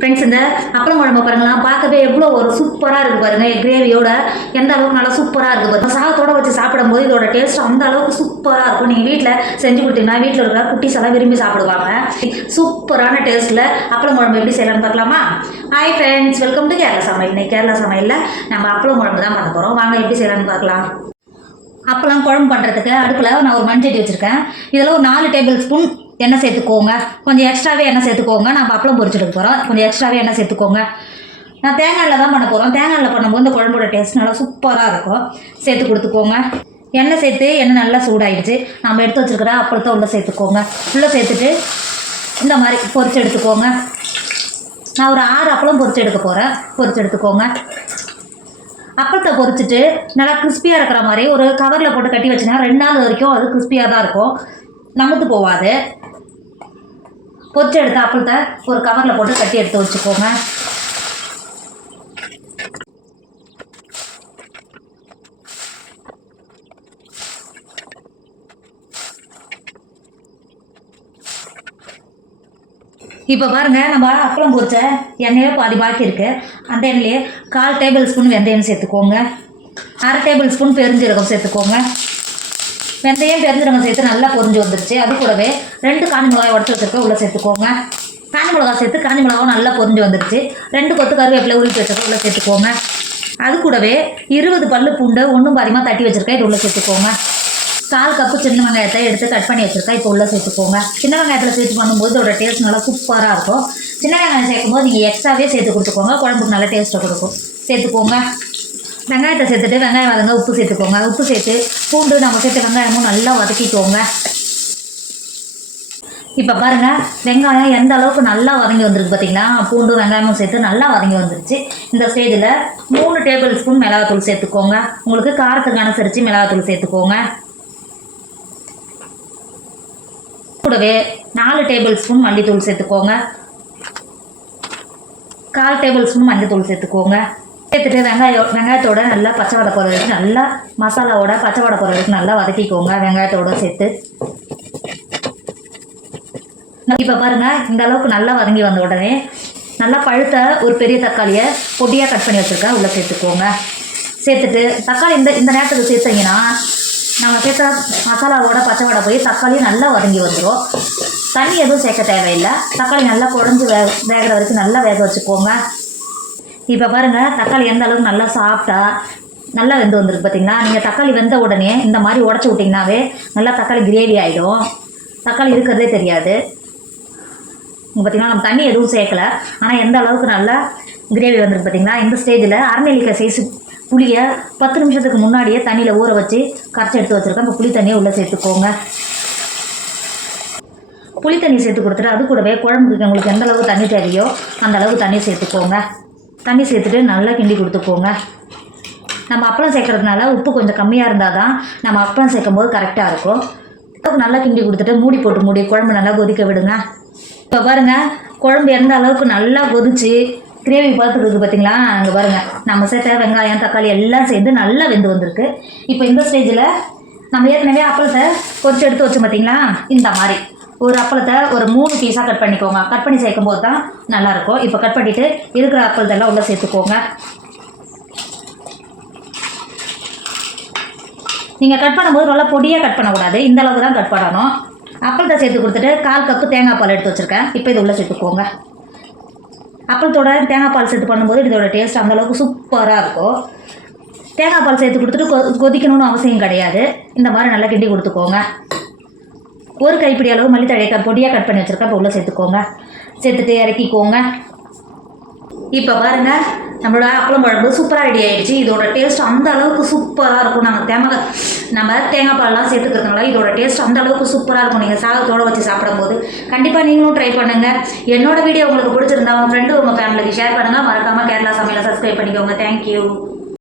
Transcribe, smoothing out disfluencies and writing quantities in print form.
Friends, இந்த அப்பளம் குழம்பு பாருங்களா, பார்க்கவே எவ்வளோ ஒரு சூப்பராக இருக்குது பாருங்க. கிரேவியோட எந்த அளவுக்கு நல்லா சூப்பராக இருக்குது பாருங்க. சாதத்தோட வச்சு சாப்பிடும்போது இதோட டேஸ்ட் அந்த அளவுக்கு சூப்பராக இருக்கும். நீங்கள் வீட்டில் செஞ்சு கொடுத்தீங்கன்னா வீட்டில் இருக்கிற குட்டீஸ் எல்லாம் விரும்பி சாப்பிடுவாங்க. சூப்பரான டேஸ்ட்டில் அப்பளம் குழம்பு எப்படி செய்யலாம்னு பார்க்கலாமா? Hi friends, welcome to Kerala சமையல். இன்னைக்கு கேரளா சமையலில் நம்ம அப்பளம் குழம்பு தான் பார்க்க போகிறோம். வாங்க எப்படி செய்யலாம்னு பார்க்கலாம். அப்பளம் குழம்பு பண்ணுறதுக்கு அடுப்பில் நான் ஒரு மண்சட்டி வச்சுருக்கேன். இதில் ஒரு 4 டேபிள் ஸ்பூன் எண்ணெய் சேர்த்துக்கோங்க. கொஞ்சம் எக்ஸ்ட்ராவே எண்ணெய் சேர்த்துக்கோங்க. நம்ம அப்பளம் பொரிச்செடுக்க போகிறோம். கொஞ்சம் எக்ஸ்ட்ராவே எண்ணெய் சேர்த்துக்கோங்க. நான் தேங்காயில் தான் பண்ண போகிறோம். தேங்காயில் பண்ணும்போது இந்த குழம்போட டேஸ்ட் நல்லா சூப்பராக இருக்கும். சேர்த்து கொடுத்துக்கோங்க. எண்ணெய் சேர்த்து எண்ணெய் நல்லா சூடாகிடுச்சு. நம்ம எடுத்து வச்சுருக்கிற அப்பளத்தை உள்ளே சேர்த்துக்கோங்க. உள்ளே சேர்த்துட்டு இந்த மாதிரி பொரிச்சு எடுத்துக்கோங்க. நான் ஒரு 6 அப்பளம் பொரிச்சு எடுக்க போகிறேன். பொரிச்சு எடுத்துக்கோங்க. அப்பளத்தை பொரிச்சிட்டு நல்லா கிறிஸ்பியாக இருக்கிற மாதிரி ஒரு கவரில் போட்டு கட்டி வச்சுன்னா 2 நாள் வரைக்கும் அது கிறிஸ்பியாக தான் இருக்கும், நமத்து போகாது. பொரிச்சு எடுத்த அப்பளத்தை ஒரு கவரில் போட்டு கட்டி எடுத்து வச்சுக்கோங்க. இப்போ பாருங்கள், நம்ம அப்பளம் பொரிச்ச எண்ணெயே பாதி பாக்கி இருக்குது. அந்த எண்ணெயிலே 1/4 டேபிள் ஸ்பூன் வெந்தயம் சேர்த்துக்கோங்க. 1/2 டேபிள் ஸ்பூன் பெருஞ்சீரகம் சேர்த்துக்கோங்க. வெந்தயம் பெருஞ்சீரகம் சேர்த்து நல்லா பொரிஞ்சு வந்துருச்சு. அது கூடவே 2 காஞ்சி மிளகாய் உடச்சி வச்சுருக்க உள்ளே சேர்த்துக்கோங்க. காஞ்சி மிளகாய் சேர்த்து காஞ்சி மிளகாவும் நல்லா பொரிஞ்சு வந்துருச்சு. 2 கொத்து கருவேப்பிலை உருட்டி வச்சுருக்க உள்ளே சேர்த்துக்கோங்க. அது கூடவே 20 பல்லு பூண்டு ஒன்றும் பாதிமாக தட்டி வச்சுருக்கேன். இது உள்ளே சேர்த்துக்கோங்க. 1/4 கப்பு சின்ன வெங்காயத்தை எடுத்து கட் பண்ணி வச்சுருக்கேன். இப்போ உள்ளே சேர்த்துக்கோங்க. சின்ன வெங்காயத்தில் சேர்த்து பண்ணும்போது இதோட டேஸ்ட் நல்லா சூப்பராக இருக்கும். சின்ன வெங்காயம் சேர்க்கும்போது நீங்கள் எக்ஸ்ட்ராவே சேர்த்து கொடுத்துக்கோங்க. குழம்புக்கு நல்லா டேஸ்ட்டை கொடுக்கும். சேர்த்துக்கோங்க. வெங்காயத்தை சேர்த்துட்டு வெங்காயம் வதங்க உப்பு சேர்த்துக்கோங்க. உப்பு சேர்த்து பூண்டு நம்ம சேர்த்து வெங்காயமும் நல்லா வதக்கிக்கோங்க. இப்போ பாருங்கள், வெங்காயம் எந்த அளவுக்கு நல்லா வதங்கி வந்துருக்கு பார்த்தீங்களா? பூண்டு வெங்காயமும் சேர்த்து நல்லா வதங்கி வந்துருச்சு. இந்த ஸ்டேஜில் 3 டேபிள் ஸ்பூன் மிளகாத்தூள் சேர்த்துக்கோங்க. உங்களுக்கு காரத்துக்கு அனுசரித்து மிளகாத்தூள் சேர்த்துக்கோங்க. கூடவே 4 டேபிள் ஸ்பூன் மல்லித்தூள் சேர்த்துக்கோங்க. 1/4 டேபிள் ஸ்பூன் மஞ்சத்தூள் சேர்த்துக்கோங்க. சேர்த்துட்டு வெங்காயத்தோட நல்லா பச்சை வடை போகிற வரைக்கும் நல்லா மசாலாவோட பச்சை வடை போகிற வரைக்கும் நல்லா வதக்கிக்கோங்க. வெங்காயத்தோடு சேர்த்து இப்போ பாருங்கள், இந்த அளவுக்கு நல்லா வதங்கி வந்த உடனே நல்லா பழுத்த ஒரு பெரிய தக்காளியை பொடியாக கட் பண்ணி வச்சுருக்கேன். உள்ளே சேர்த்துக்கோங்க. சேர்த்துட்டு தக்காளி இந்த நேரத்துக்கு சேர்த்திங்கன்னா நம்ம சேர்த்த மசாலாவோட பச்சை வடை போய் தக்காளியும் நல்லா வதங்கி வந்துடும். தண்ணி எதுவும் சேர்க்க தேவையில்லை. தக்காளி நல்லா குழஞ்சி வேகிற வரைக்கும் நல்லா வேக வச்சுக்கோங்க. இப்போ பாருங்கள், தக்காளி எந்த அளவுக்கு நல்லா சாஃப்டாக நல்லா வெந்து வந்துருக்கு பார்த்தீங்களா? நீங்கள் தக்காளி வெந்த உடனே இந்த மாதிரி உடச்சி விட்டிங்கனாவே நல்லா தக்காளி கிரேவி ஆகிடும். தக்காளி இருக்கிறதே தெரியாது. பார்த்தீங்கன்னா நம்ம தண்ணி எதுவும் சேர்க்கலை, ஆனால் எந்த அளவுக்கு நல்லா கிரேவி வந்துருக்கு பார்த்தீங்களா? இந்த ஸ்டேஜில் அரைநெல்லிக்காய் சைஸு புளியை 10 நிமிஷத்துக்கு முன்னாடியே தண்ணியில் ஊற வச்சு கரைச்சி எடுத்து வச்சுருக்கேன். இப்போ புளி தண்ணியை உள்ளே சேர்த்துக்கோங்க. புளி தண்ணி சேர்த்து கொடுத்துட்டு அது கூடவே குழம்புக்கு உங்களுக்கு எந்த அளவுக்கு தண்ணி தேவையோ அந்த அளவுக்கு தண்ணி சேர்த்துக்கோங்க. தண்ணி சேர்த்துட்டு நல்லா கிண்டி கொடுத்துக்கோங்க. நம்ம அப்பளம் சேர்க்கறதுனால உப்பு கொஞ்சம் கம்மியாக இருந்தால் தான் நம்ம அப்பளம் சேர்க்கும் போது கரெக்டாக இருக்கும். நல்லா கிண்டி கொடுத்துட்டு மூடி போட்டு குழம்பு நல்லா கொதிக்க விடுங்க. இப்போ பாருங்கள், குழம்பு எந்த அளவுக்கு நல்லா கொதிச்சு கிரேவி பார்த்துருக்கு பார்த்தீங்களா? அங்கே பாருங்கள், நம்ம சேர்த்த வெங்காயம் தக்காளி எல்லாம் சேர்ந்து நல்லா வெந்து வந்திருக்கு. இப்போ இந்த ஸ்டேஜில் நம்ம ஏற்கனவே அப்பளத்தை பொரிச்சு எடுத்து வச்சோம் பார்த்தீங்களா? இந்த மாதிரி ஒரு அப்பளத்தை ஒரு 3 பீஸாக கட் பண்ணிக்கோங்க. கட் பண்ணி சேர்க்கும் போது தான் நல்லாயிருக்கும். இப்போ கட் பண்ணிவிட்டு இருக்கிற அப்பளத்தெல்லாம் உள்ளே சேர்த்துக்கோங்க. நீங்கள் கட் பண்ணும்போது நல்லா பொடியாக கட் பண்ணக்கூடாது, இந்த அளவுக்கு தான் கட் பண்ணணும். அப்பளத்தை சேர்த்து கொடுத்துட்டு 1/4 கப்பு தேங்காய் பால் எடுத்து வச்சுருக்கேன். இப்போ இது உள்ளே சேர்த்துக்கோங்க. அப்பளத்தோட தேங்காய் பால் சேர்த்து பண்ணும்போது இதோட டேஸ்ட் அந்தளவுக்கு சூப்பராக இருக்கும். தேங்காய் பால் சேர்த்து கொடுத்துட்டு கொதிக்கணும்னு அவசியம் கிடையாது. இந்த மாதிரி நல்லா கிண்டி கொடுத்துக்கோங்க. ஒரு கைப்பிடி அளவு மல்லித்தழையை பொடியாக கட் பண்ணி வச்சுருக்கேன். இப்போ உள்ளே சேர்த்துக்கோங்க. சேர்த்துட்டு இறக்கிக்கோங்க. இப்போ பாருங்கள், நம்மளோட அப்பளம் குழம்பு சூப்பராக ரெடி ஆகிடுச்சு. இதோட டேஸ்ட் அந்த அளவுக்கு சூப்பராக இருக்கும். நம்ம தேங்காய் பாலெலாம் சேர்த்துக்கிறதுனால இதோட டேஸ்ட் அந்த அளவுக்கு சூப்பராக இருக்கும். நீங்கள் சாதத்தோடு வச்சு சாப்பிடும்போது கண்டிப்பாக நீங்களும் ட்ரை பண்ணுங்கள். என்னோடய வீடியோ உங்களுக்கு பிடிச்சிருந்தா உங்கள் ஃப்ரெண்டு உங்கள் ஃபேமிலிக்கு ஷேர் பண்ணுங்கள். மறக்காமல் கேரளா சமையலை சப்ஸ்கிரைப் பண்ணிக்கோங்க. தேங்க்யூ.